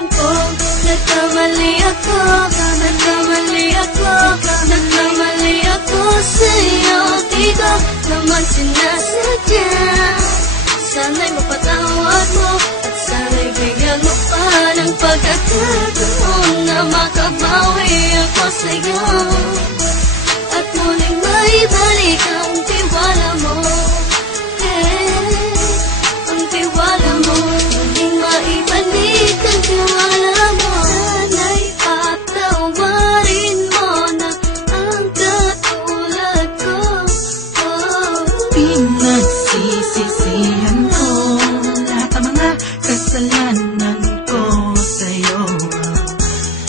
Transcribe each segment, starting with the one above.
Alam ko, nagkamali ako, nagkamali ako, nagkamali ako sa'yo. Di ko naman sinasadya. Sana'y mapatawad mo at sana'y bigyan mo pa ng pagkakataon na makabawi ako sa'yo at muling maibalik ang tiwala mo. Ang tiwala mo, muling maibalik ang tiwala mo. Sana'y patawarin mo na ang katulad ko. Pinagsisisihan ko lahat ng mga kasalanan ko sa'yo.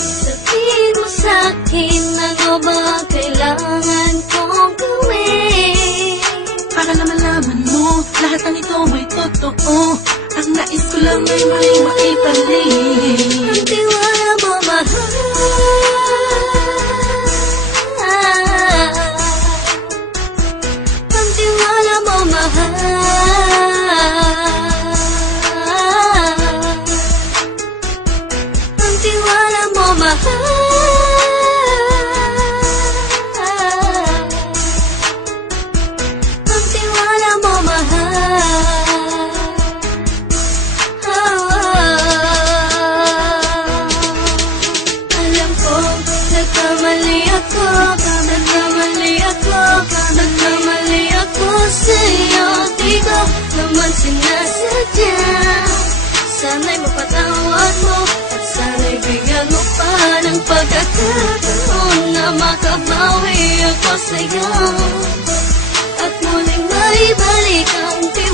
Sabihin mo sa'kin ano ba kailangan kong gawin Para na malaman mo lahat ng ito ay totoo. Ang nais ko lang ay may maibalik ang tiwala mo, mahal. Ang tiwala mo, mahal. Ang tiwala mo, mahal. Ang tiwala mo, mahal. Alam ko, nagkamali ako, nagkamali ako, nagkamali ako sa'yo. Di ko naman sinasadya. Sana'y mapatawad mo at sana'y bigyan mo pa ng pagkakataon na makabawi ako sa'yo at muling maibalik ang tiwala